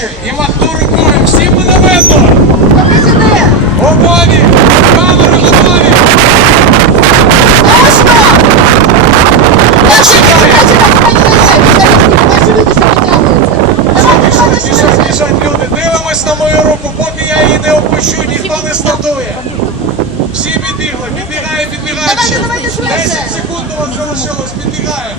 плечі і махну рукою. Всім буде видно. Готові! Камери готові! Біжать, біжать люди. Дивимось на мою руку, поки я її не опущу, ніхто не стартує. Всі підбігли, підбігає, підбігає. 10 секунд у вас залишилось, підбігає.